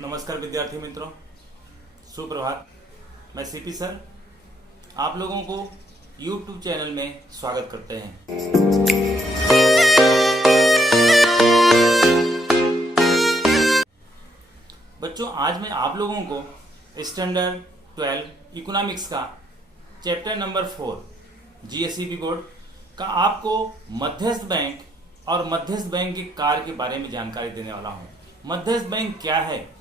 नमस्कार विद्यार्थी मित्रों, सुप्रभात। मैं सीपी सर आप लोगों को YouTube चैनल में स्वागत करते हैं। बच्चों, आज मैं आप लोगों को स्टैंडर्ड 12 इकोनॉमिक्स का चैप्टर नंबर 4 जीएसईबी बोर्ड का आपको मध्यस्थ बैंक और मध्यस्थ बैंक के कार्य के बारे में जानकारी देने वाला हूं। मध्यस्थ बैंक क्या है,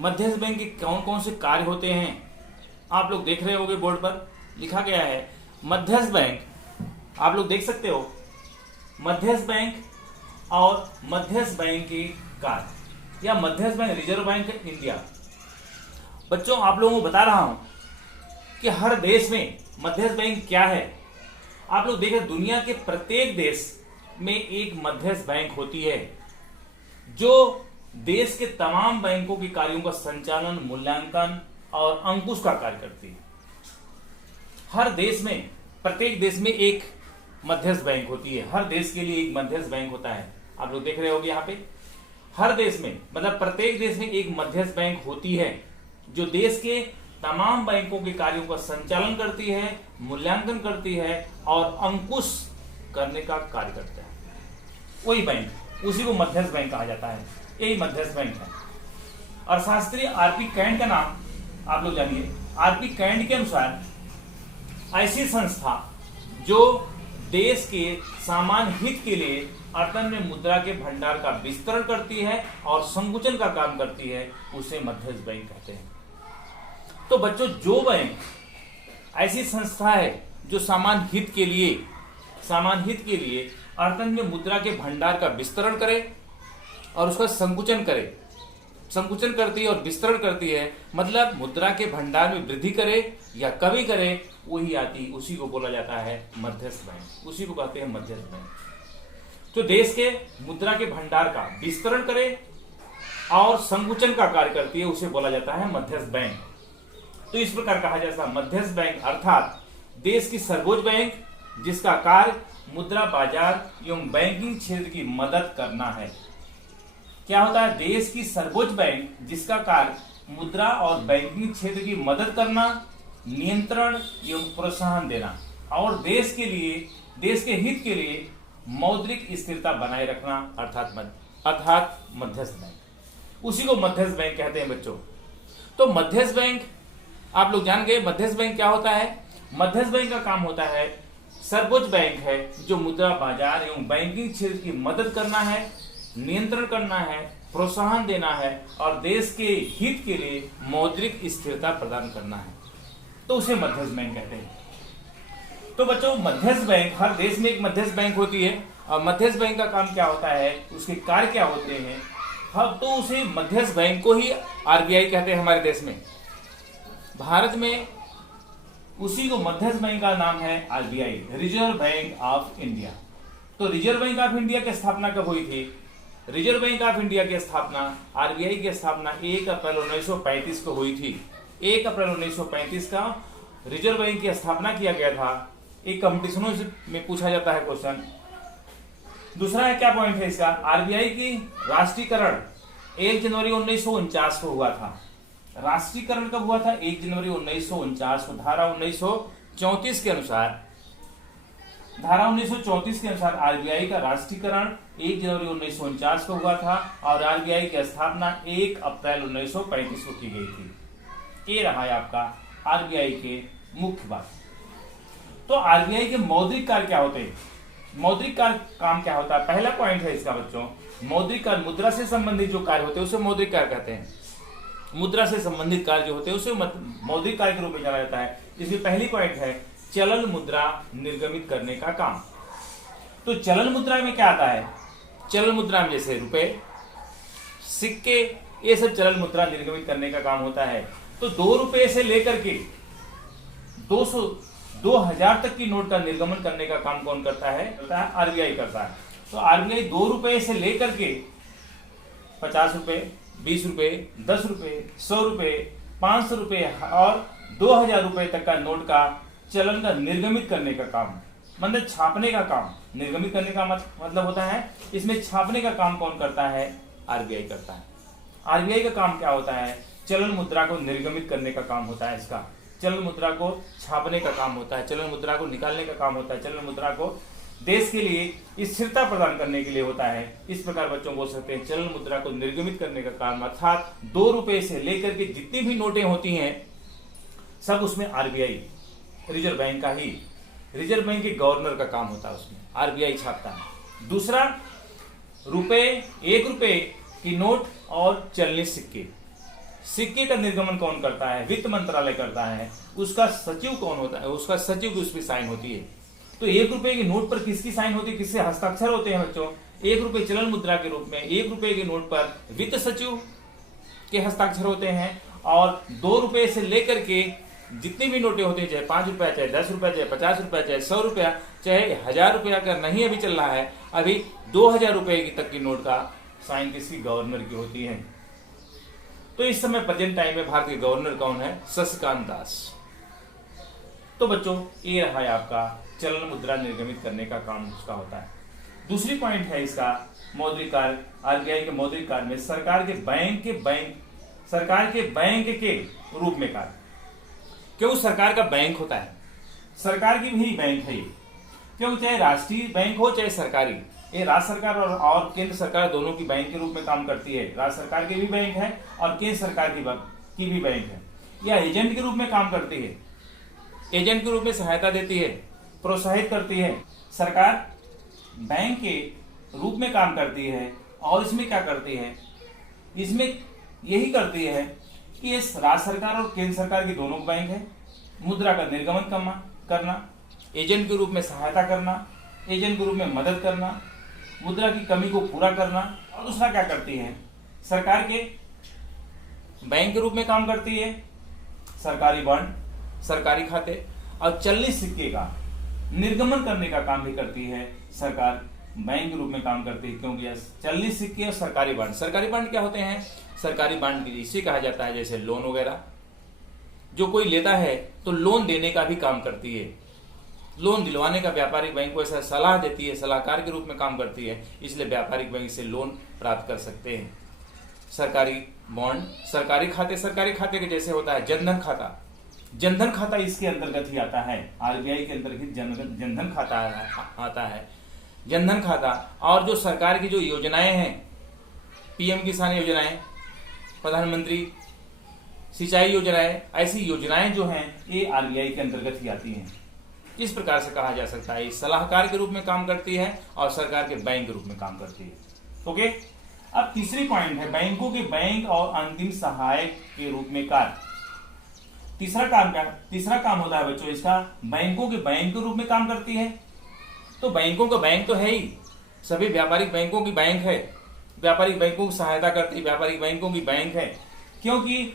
मध्यस्थ बैंक के कौन कौन से कार्य होते हैं, आप लोग देख रहे होंगे बोर्ड पर लिखा गया है मध्यस्थ बैंक। आप लोग देख सकते हो मध्यस्थ बैंक और मध्यस्थ बैंक के कार्य या मध्यस्थ बैंक रिजर्व बैंक इंडिया। बच्चों, आप लोगों को बता रहा हूं कि हर देश में मध्यस्थ बैंक क्या है। आप लोग देखें, दुनिया के प्रत्येक देश में एक मध्यस्थ बैंक होती है जो देश के तमाम बैंकों के कार्यों का संचालन, मूल्यांकन और अंकुश का कार्य करती है। हर देश में, प्रत्येक देश में एक मध्यस्थ बैंक होती है। हर देश के लिए एक मध्यस्थ बैंक होता है। आप लोग देख रहे होंगे यहाँ पे हर देश में, मतलब प्रत्येक देश में एक मध्यस्थ बैंक होती है जो देश के तमाम बैंकों के कार्यों का संचालन करती है, मूल्यांकन करती है और अंकुश करने का कार्य करता है। वही बैंक, उसी को मध्यस्थ बैंक कहा जाता है। यही मध्यस्थ बैंक है। और शास्त्री आरपी कैंट का नाम आप लोग जानिए। आरपी कैंट के अनुसार ऐसी संस्था जो देश के सामान्य हित के लिए अर्थन में मुद्रा के भंडार का विस्तरण करती है और संकुचन का काम करती है, उसे मध्यस्थ बैंक कहते हैं। तो बच्चों, जो बैंक ऐसी संस्था है जो सामान्य हित के लिए अर्थन में मुद्रा के भंडार का विस्तरण करे और उसका संकुचन करती है और विस्तरण करती है, मतलब मुद्रा के भंडार में वृद्धि करे या कमी करे, वही आती, उसी को बोला जाता है मध्यस्थ बैंक। उसी को कहते हैं मध्यस्थ बैंक। तो देश के मुद्रा के भंडार का विस्तरण करे और संकुचन का कार्य करती है, उसे बोला जाता है मध्यस्थ बैंक। तो इस प्रकार कहा जाता है मध्यस्थ बैंक अर्थात देश की सर्वोच्च बैंक जिसका कार्य मुद्रा बाजार एवं बैंकिंग क्षेत्र की मदद करना है। क्या होता है? देश की सर्वोच्च बैंक जिसका कार्य मुद्रा और बैंकिंग क्षेत्र की मदद करना, नियंत्रण एवं प्रोत्साहन देना और देश के हित के लिए मौद्रिक स्थिरता बनाए रखना अर्थात मध्यस्थ बैंक। उसी को मध्यस्थ बैंक कहते हैं बच्चों। तो मध्यस्थ बैंक आप लोग जान गए। मध्यस्थ बैंक क्या होता है? मध्यस्थ बैंक का काम होता है, सर्वोच्च बैंक है जो मुद्रा बाजार एवं बैंकिंग क्षेत्र की मदद करना है, नियंत्रण करना है, प्रोत्साहन देना है और देश के हित के लिए मौद्रिक स्थिरता प्रदान करना है, तो उसे मध्यस्थ बैंक कहते हैं। तो बच्चों, मध्यस्थ बैंक, हर देश में एक मध्यस्थ बैंक होती है और मध्यस्थ बैंक का काम क्या होता है, उसके कार्य क्या होते हैं, हम तो उसे मध्यस्थ बैंक को ही आरबीआई कहते हैं। हमारे देश में, भारत में उसी को मध्यस्थ बैंक का नाम है RBI, reserve bank of India. तो रिजर्व बैंक ऑफ इंडिया की स्थापना कब हुई थी? रिजर्व बैंक ऑफ इंडिया की स्थापना, आरबीआई की स्थापना 1 अप्रैल 1935 को हुई थी। 1 अप्रैल 1935 का रिजर्व बैंक की स्थापना किया गया था। एक कंपटीशनों में पूछा जाता है क्वेश्चन। दूसरा है, क्या पॉइंट है इसका? आरबीआई की राष्ट्रीयकरण 1 जनवरी 1949 को हुआ था। राष्ट्रीयकरण कब हुआ था? 1 जनवरी 1949 को। धारा 1934 के अनुसार आरबीआई का राष्ट्रीयकरण 1 जनवरी 1949 को हुआ था और आरबीआई की स्थापना 1 अप्रैल 1935 को की गई थी। ये रहा है आपका आरबीआई के मुख्य बात। तो आरबीआई के मौद्रिक कार्य क्या होते हैं? मौद्रिक कार्य काम क्या होता है? पहला पॉइंट है इसका बच्चों, मौद्रिक कार्य, मुद्रा से संबंधित जो कार्य होते हैं उसे मौद्रिक कार्य कहते हैं। मुद्रा से संबंधित कार्य जो होते हैं उसे मौद्रिक कार्य के रूप में जाना जाता है। इसमें पहली पॉइंट है चलन मुद्रा निर्गमित करने का काम। तो चलन मुद्रा में क्या आता है? चलन मुद्रा में जैसे रुपए, सिक्के, ये सब चलन मुद्रा निर्गमित करने का काम होता है। तो 2 रुपए से लेकर के 2000 तक की नोट का निर्गमन करने का काम कौन करता है? आरबीआई करता है। तो आरबीआई 2 रुपए से लेकर के 50 रुपए, 20 रुपए, 10 रुपए, 100 रुपए, 500 रुपए और 2000 रुपए तक का नोट का चलन का निर्गमित करने का काम, मतलब छापने का काम। निर्गमित करने का मतलब होता है इसमें छापने का काम कौन करता है? आरबीआई करता है। आरबीआई का काम क्या होता है? चलन मुद्रा को निर्गमित करने का काम होता है इसका। चलन मुद्रा को छापने का काम होता है, चलन मुद्रा को निकालने का काम होता है, चलन मुद्रा को देश के लिए स्थिरता प्रदान करने के लिए होता है। इस प्रकार बच्चों बोल सकते हैं चलन मुद्रा को निर्गमित करने का काम, अर्थात 2 रुपए से लेकर के जितनी भी नोटें होती हैं सब उसमें आरबीआई, रिजर्व बैंक का ही, रिजर्व बैंक के गवर्नर का काम होता है, उसमें आरबीआई छापता है। दूसरा, रुपए, 1 रुपए की नोट और चलनी सिक्के, सिक्के का निर्गमन कौन करता है? वित्त मंत्रालय करता है। उसका सचिव कौन होता है? उसका सचिव की उस पर साइन होती है। तो 1 रुपए की नोट पर किसकी साइन होती है, किससे हस्ताक्षर होते हैं बच्चों? 1 रुपए चलन मुद्रा के रूप में 1 रुपए की नोट पर वित्त सचिव के हस्ताक्षर होते हैं, और 2 रुपए से लेकर के जितनी भी नोटें होती हैं, चाहे 5 रुपया, चाहे 10 रुपया, चाहे 50 रुपया, चाहे 100 रुपया, चाहे 1000 रुपया का नहीं अभी चल रहा है, अभी 2000 रुपए की तक की नोट का साइन किसकी? गवर्नर की होती है। तो इस समय प्रेजेंट टाइम में भारत के गवर्नर कौन है? शशिकांत दास। तो बच्चों ये रहा है आपका चलन मुद्रा निर्गमित करने का काम उसका होता है। दूसरी पॉइंट है इसका मौद्रिक कार्य। आरबीआई के मौद्रिक कार्य में सरकार के बैंक के रूप में कार्य, क्योंकि सरकार का बैंक होता है, सरकार की भी बैंक है ये, क्योंकि चाहे राष्ट्रीय बैंक हो चाहे सरकारी, ये राज्य सरकार और केंद्र सरकार दोनों की बैंक के रूप में काम करती है। राज्य सरकार की भी बैंक है और केंद्र सरकार की भी बैंक है। यह एजेंट के रूप में काम करती है, एजेंट के रूप में सहायता देती है, प्रोत्साहित करती है। सरकार बैंक के रूप में काम करती है और इसमें क्या करती है? इसमें यही करती है कि इस राज्य सरकार और केंद्र सरकार की दोनों बैंक है, मुद्रा का निर्गमन करना, एजेंट के रूप में सहायता करना, एजेंट के रूप में मदद करना, मुद्रा की कमी को पूरा करना। और दूसरा क्या करती है? सरकार के बैंक के रूप में काम करती है, सरकारी बॉन्ड, सरकारी खाते और चलनी सिक्के का निर्गमन करने का काम भी करती है। सरकार बैंक के रूप में काम करती है, क्योंकि चलनी सिक्के और सरकारी बॉन्ड क्या होते हैं? सरकारी बॉन्ड इसे कहा जाता है जैसे लोन वगैरह, जो कोई लेता है तो लोन देने का भी काम करती है, लोन दिलवाने का व्यापारिक बैंक को ऐसा सलाह देती है, सलाहकार के रूप में काम करती है, इसलिए व्यापारिक बैंक से लोन प्राप्त कर सकते हैं। सरकारी बॉन्ड, सरकारी खाते के जैसे होता है जनधन खाता इसके अंतर्गत ही आता है। आरबीआई के अंतर्गत जनधन खाता आता है। जनधन खाता और जो सरकार की जो योजनाएं हैं, पीएम किसान योजनाएं, प्रधानमंत्री सिंचाई योजनाएं, ऐसी योजनाएं जो हैं ये आरबीआई के अंतर्गत ही आती हैं। इस प्रकार से कहा जा सकता है सलाहकार के रूप में काम करती है और सरकार के बैंक के रूप में काम करती है। ओके, अब तीसरी पॉइंट है बैंकों के बैंक और अंतिम सहायक के रूप में कार्य। तीसरा काम होता है बच्चों इसका, बैंकों के बैंक के रूप में काम करती है। तो बैंकों का बैंक तो है ही, सभी व्यापारिक बैंकों की बैंक है, व्यापारिक बैंकों की सहायता करती है, व्यापारिक बैंकों की बैंक है, क्योंकि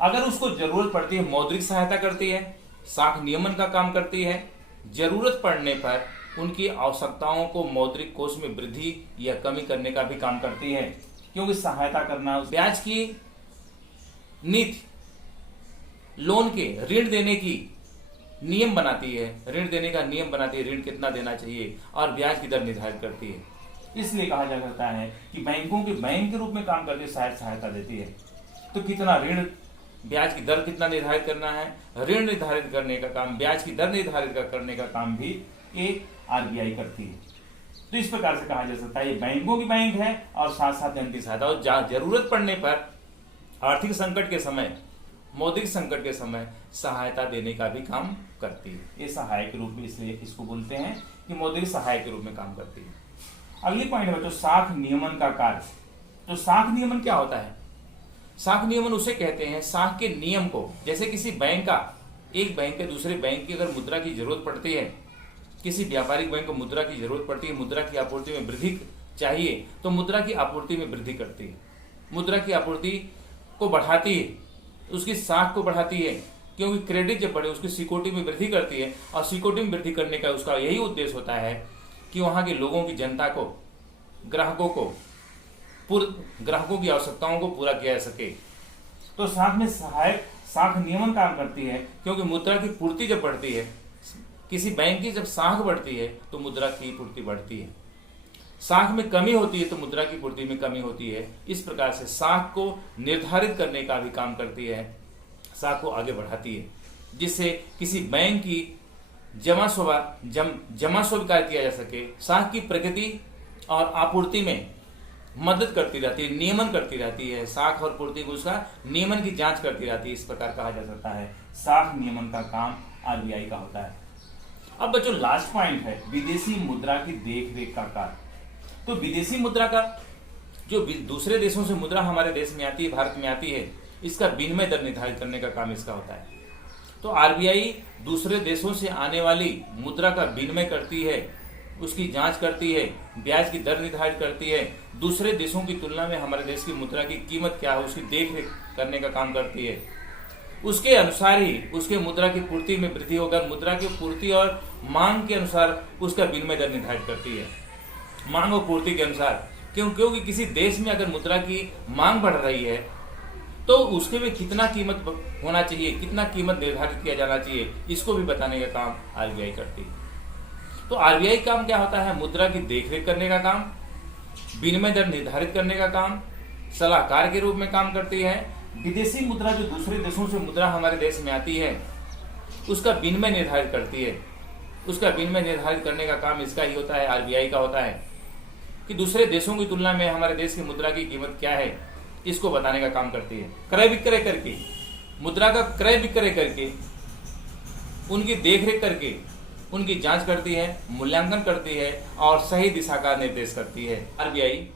अगर उसको जरूरत पड़ती है मौद्रिक सहायता करती है, साख नियमन का काम करती है, जरूरत पड़ने पर उनकी आवश्यकताओं को मौद्रिक कोष में वृद्धि या कमी करने का भी काम करती है, क्योंकि सहायता करना, ब्याज की नीति, लोन के ऋण देने की नियम बनाती है, ऋण देने का नियम बनाती है, ऋण कितना देना चाहिए और ब्याज की दर निर्धारित करती है। इसलिए कहा जा सकता है कि बैंकों के बैंक के रूप में काम करके सहायता देती है। तो कितना ऋण, ब्याज की दर कितना निर्धारित करना है, ऋण निर्धारित करने का काम, ब्याज की दर निर्धारित करने का काम भी एक आरबीआई करती है। तो इस प्रकार से कहा जा सकता है ये बैंकों की बैंक है और साथ साथ अंतिम सहायता, और जरूरत पड़ने पर आर्थिक संकट के समय, मौद्रिक संकट के समय सहायता देने का भी काम करती है। ये सहायक के रूप में इसलिए इसको बोलते हैं कि मौद्रिक सहायक के रूप में काम करती है। अगली पॉइंट है बच्चों साख नियमन का कार्य। तो साख नियमन क्या होता है? साख नियमन उसे कहते हैं साख के नियम को, जैसे किसी बैंक का, एक बैंक के दूसरे बैंक की अगर मुद्रा की जरूरत पड़ती है, किसी व्यापारिक बैंक को मुद्रा की जरूरत पड़ती है, मुद्रा की आपूर्ति में वृद्धि चाहिए तो मुद्रा की आपूर्ति में वृद्धि करती है, मुद्रा की आपूर्ति को बढ़ाती है, उसकी साख को बढ़ाती है, क्योंकि क्रेडिट जब बढ़े उसकी सिक्योरिटी में वृद्धि करती है, और सिक्योरिटी में वृद्धि करने का उसका यही उद्देश्य होता है कि वहां के लोगों की, जनता को, ग्राहकों की आवश्यकताओं को पूरा किया जा सके। तो साथ में सहायक साख नियमन काम करती है, क्योंकि मुद्रा की पूर्ति जब बढ़ती है, किसी बैंक की जब साख बढ़ती है तो मुद्रा की पूर्ति बढ़ती है। साख में कमी होती है तो मुद्रा की पूर्ति में कमी होती है। इस प्रकार से साख को निर्धारित करने का भी काम करती है, साख को आगे बढ़ाती है, जिससे किसी बैंक की जमा स्वीकार किया जा सके। साख की प्रगति और आपूर्ति में मदद करती रहती है, नियमन करती रहती है। साख और पूर्ति को उसका नियमन की जांच करती रहती है। इस प्रकार कहा जा सकता है साख नियमन का काम आरबीआई का होता है। अब बच्चों लास्ट पॉइंट है विदेशी मुद्रा की देखरेख का कार्य। तो विदेशी मुद्रा का जो दूसरे देशों से मुद्रा हमारे देश में आती है, भारत में आती है, इसका विनिमय दर निर्धारित करने का काम इसका होता है। तो आरबीआई दूसरे देशों से आने वाली मुद्रा का विनिमय करती है, उसकी जांच करती है, ब्याज की दर निर्धारित करती है, दूसरे देशों की तुलना में हमारे देश की मुद्रा की कीमत क्या है उसकी देखरेख करने का काम करती है। उसके अनुसार ही उसके मुद्रा की पूर्ति में वृद्धि होकर मुद्रा की पूर्ति और मांग के अनुसार उसका विनिमय दर निर्धारित करती है, मांग और पूर्ति के अनुसार। क्योंकि किसी देश में अगर मुद्रा की मांग बढ़ रही है तो उसके में कितना कीमत होना चाहिए, कितना कीमत निर्धारित किया जाना चाहिए, इसको भी बताने का काम आरबीआई करती है। तो आरबीआई का काम क्या होता है? मुद्रा की देखरेख करने का काम, विनिमय दर निर्धारित करने का काम, सलाहकार के रूप में काम करती है। विदेशी मुद्रा जो दूसरे देशों से मुद्रा हमारे देश में आती है उसका विनिमय निर्धारित करती है। उसका विनिमय निर्धारित करने का काम इसका ही होता है, आरबीआई का होता है कि दूसरे देशों की तुलना में हमारे देश की मुद्रा की कीमत क्या है, इसको बताने का काम करती है। क्रय विक्रय करके, मुद्रा का क्रय विक्रय करके, उनकी देखरेख करके उनकी जांच करती है, मूल्यांकन करती है और सही दिशा का निर्देश करती है। आरबीआई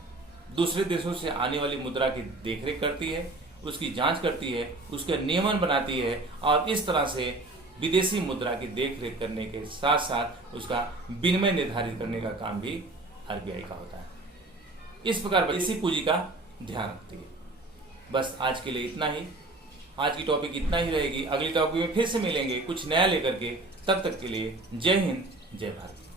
दूसरे देशों से आने वाली मुद्रा की देखरेख करती है, उसकी जांच करती है, उसके नियमन बनाती है और इस तरह से विदेशी मुद्रा की देखरेख करने के साथ साथ उसका विनिमय निर्धारित करने का काम भी आरबीआई का होता है। इस प्रकार विदेशी पूंजी का ध्यान रखती है। बस आज के लिए इतना ही। आज की टॉपिक इतना ही रहेगी। अगली टॉपिक में फिर से मिलेंगे कुछ नया लेकर के। तब तक के लिए जय हिंद, जय भारत।